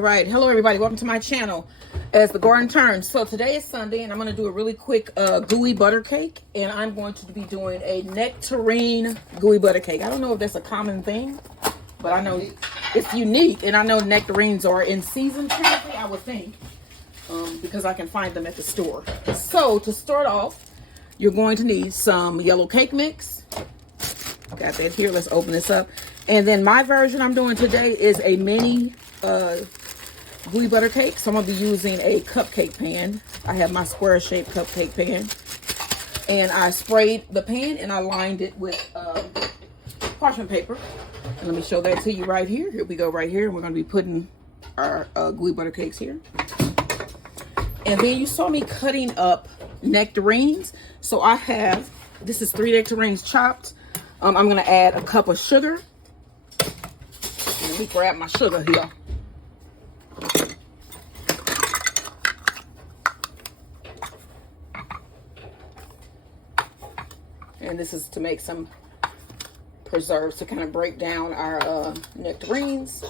All right, hello everybody, welcome to my channel as the garden turns. So today is Sunday and I'm going to do a really quick gooey butter cake, and I'm going to be doing a nectarine gooey butter cake. I don't know if that's a common thing, but I know it's unique, and I know nectarines are in season currently, I would think, because I can find them at the store. So to start off, you're going to need some yellow cake mix. Got that here. Let's open this up. And then my version I'm doing today is a mini gooey butter cake. So I'm going to be using a cupcake pan. I have my square shaped cupcake pan. And I sprayed the pan and I lined it with parchment paper. And let me show that to you right here. Here we go right here. And we're going to be putting our gooey butter cakes here. And then you saw me cutting up nectarines. So I have, this is 3 nectarines chopped. I'm going to add a cup of sugar. Let me grab my sugar here. And this is to make some preserves to kind of break down our nectarines.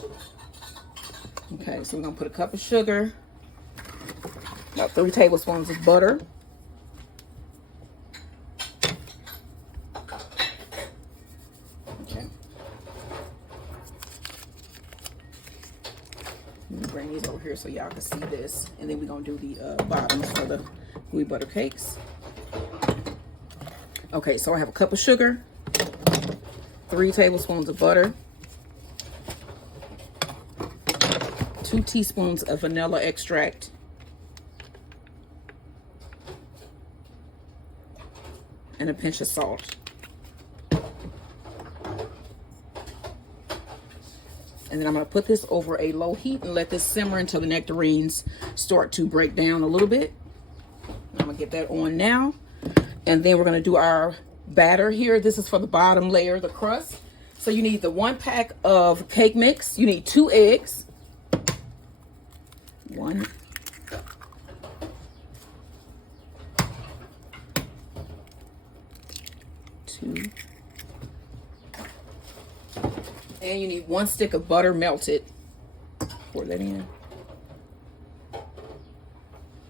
Okay, so we're going to put a cup of sugar, about 3 tablespoons of butter. Okay. Let me bring these over here so y'all can see this. And then we're going to do the bottoms for the gooey butter cakes. Okay, so I have a cup of sugar, 3 tablespoons of butter, 2 teaspoons of vanilla extract, and a pinch of salt. And then I'm going to put this over a low heat and let this simmer until the nectarines start to break down a little bit. I'm going to get that on now. And then we're going to do our batter here. This is for the bottom layer, the crust. So you need the 1 pack of cake mix. You need 2 eggs. 1. 2. And you need 1 stick of butter melted. Pour that in.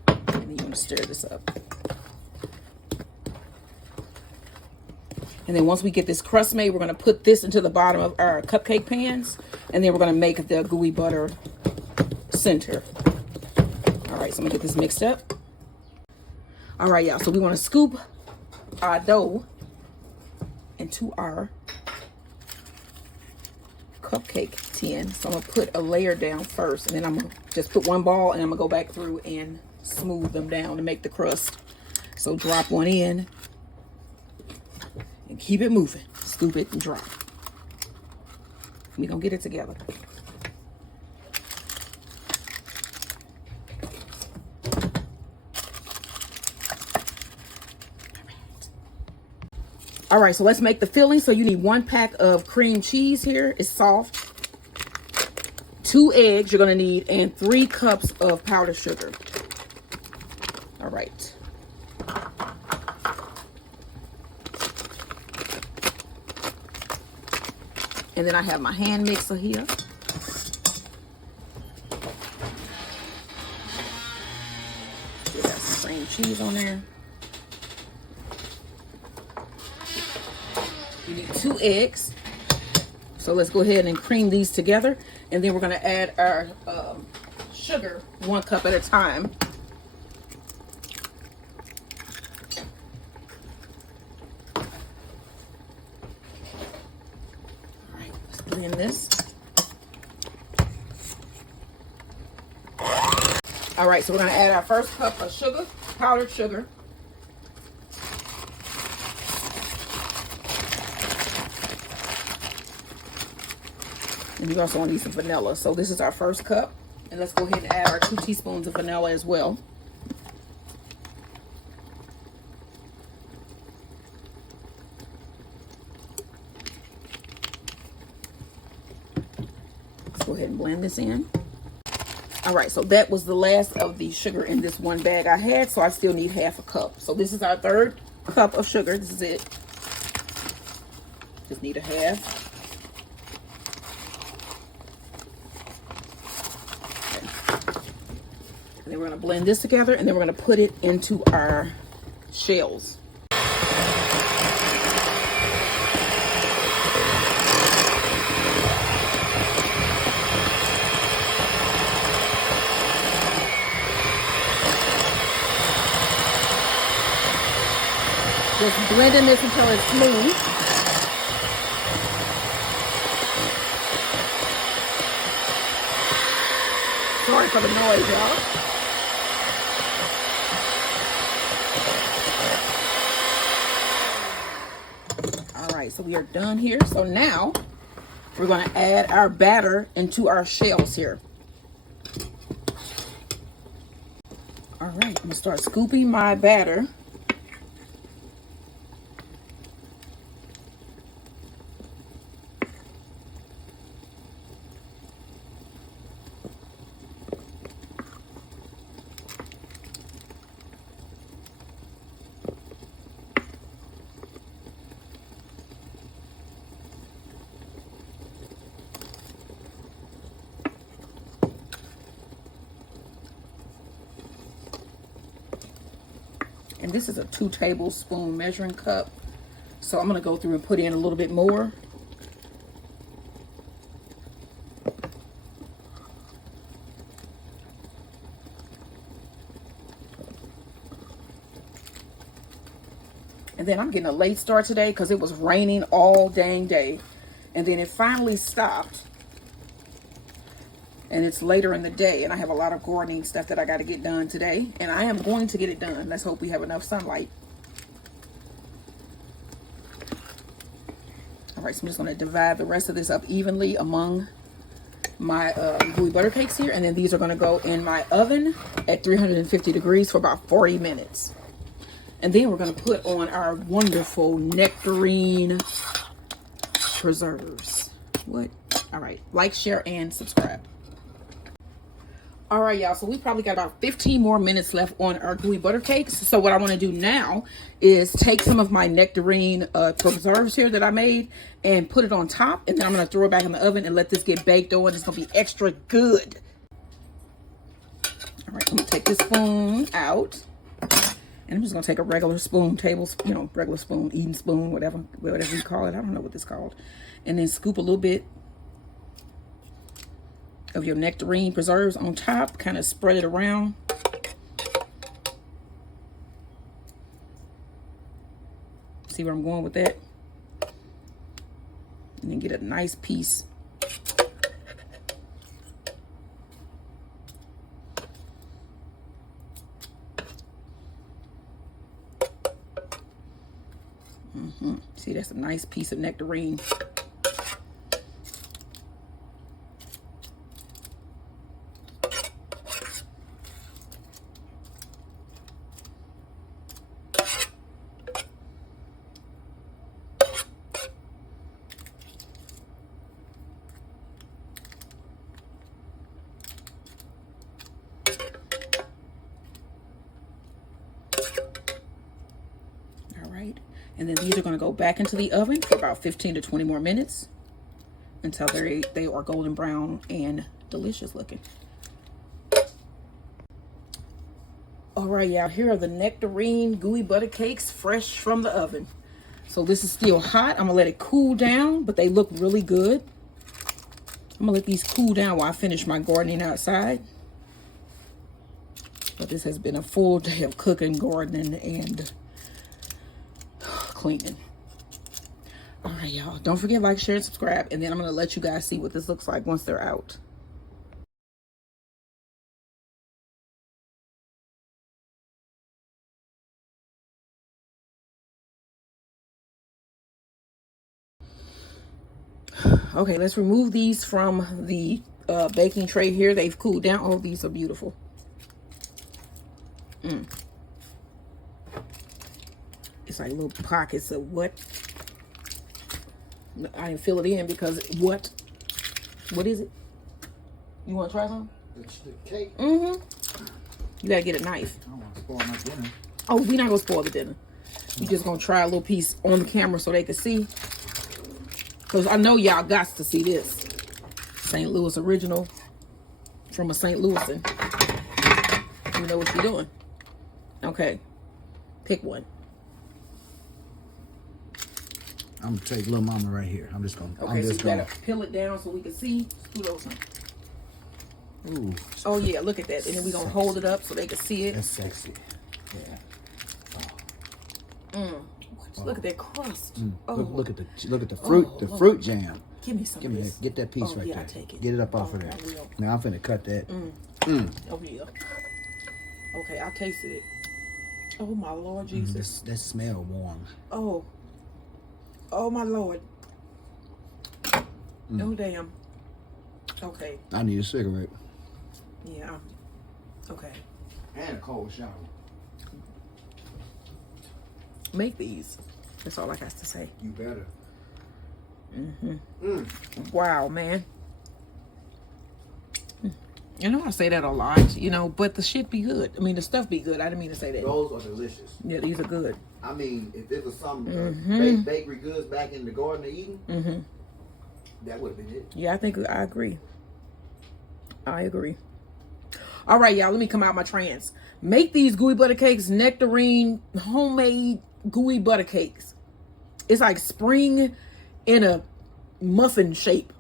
And then you want to stir this up. And then once we get this crust made, we're going to put this into the bottom of our cupcake pans. And then we're going to make the gooey butter center. All right, so I'm going to get this mixed up. All right, y'all. So we want to scoop our dough into our cupcake tin. So I'm going to put a layer down first. And then I'm going to just put 1 ball and I'm going to go back through and smooth them down to make the crust. So drop 1 in. And keep it moving. Scoop it and drop. We're going to get it together. All right, so let's make the filling. So you need 1 pack of cream cheese here. It's soft. 2 eggs you're going to need, and 3 cups of powdered sugar. All right. And then I have my hand mixer here. We got some cream cheese on there. You need 2 eggs. So let's go ahead and cream these together. And then we're going to add our sugar 1 cup at a time. In this. All right, so we're going to add our first cup of sugar, powdered sugar. And you also want to need some vanilla. So this is our first cup. And let's go ahead and add our 2 teaspoons of vanilla as well. Go ahead and blend this in. All right, so that was the last of the sugar in this 1 bag I had, so I still need 1/2 cup. So this is our 3rd cup of sugar. This is it. Just need a 1/2. And then we're going to blend this together, and then we're going to put it into our shells. Just blending this until it's smooth. Sorry for the noise, y'all. All right, so we are done here. So now we're going to add our batter into our shells here. All right, I'm going to start scooping my batter. And this is a 2 tablespoon measuring cup. So I'm gonna go through and put in a little bit more. And then I'm getting a late start today because it was raining all dang day. And then it finally stopped. And it's later in the day, and I have a lot of gardening stuff that I got to get done today, and I am going to get it done. Let's hope we have enough sunlight. All right, so I'm just going to divide the rest of this up evenly among my gooey butter cakes here, and then these are going to go in my oven at 350 degrees for about 40 minutes. And then we're going to put on our wonderful nectarine preserves. What? All right, like, share, and subscribe. All right, y'all, so we probably got about 15 more minutes left on our gooey butter cakes. So what I want to do now is take some of my nectarine preserves here that I made and put it on top, and then I'm going to throw it back in the oven and let this get baked on. It's going to be extra good. All right, I'm going to take this spoon out, and I'm just going to take a regular spoon, regular spoon, eating spoon, whatever you call it. I don't know what this is called. And then scoop a little bit of your nectarine preserves on top, kind of spread it around. See where I'm going with that? And then get a nice piece. See, that's a nice piece of nectarine. And then these are going to go back into the oven for about 15 to 20 more minutes until they are golden brown and delicious looking. All right, y'all, here are the nectarine gooey butter cakes fresh from the oven. So this is still hot. I'm gonna let it cool down, but they look really good. I'm gonna let these cool down while I finish my gardening outside. But this has been a full day of cooking, gardening, and cleaning. All right, y'all, don't forget, like, share, and subscribe, and then I'm gonna let you guys see what this looks like once they're out. Okay, let's remove these from the baking tray here. They've cooled down. Oh, these are beautiful. It's like little pockets of what? I didn't fill it in because what? What is it? You want to try some? It's the cake. You gotta get a knife. I don't want to spoil my dinner. Oh, we're not gonna spoil the dinner. We're just gonna try a little piece on the camera so they can see. Because I know y'all got to see this. St. Louis original from a St. Louisan. You know what you're doing. Okay. Pick one. I'm gonna take little mama right here. I'm just gonna. Okay, I'm so just you gonna. gotta peel it down so we can see. Scoot over some. Ooh. Oh yeah, look at that. And then we're gonna hold it up so they can see it. That's sexy. Yeah. Look at that crust. Oh, Look at the fruit. Oh, the look. fruit jam. Give me some Give of me this. that. Get that piece right yeah, there. I'll take it. Get it up off of I there. will. Now I'm finna cut that. Oh yeah. Okay, I tasted it. Oh my Lord Jesus. That smell warm. Oh. Oh my Lord. Oh damn. Okay. I need a cigarette. Yeah. Okay. And a cold shower. Make these. That's all I got to say. You better. Wow, man. You know I say that a lot, you know, but the shit be good. I mean, the stuff be good. I didn't mean to say that. Those are delicious. Yeah, these are good. I mean, if it was some bakery goods back in the Garden of Eden, that would have been it. Yeah, I agree. I agree. All right, y'all, let me come out my trance. Make these gooey butter cakes, Nectarine homemade gooey butter cakes. It's like spring in a muffin shape.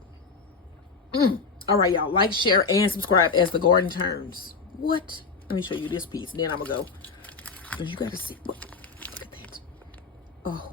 All right, y'all, like, share, and subscribe as the garden turns. What? Let me show you this piece. Then I'm going to go. Because you got to see. Look at that. Oh.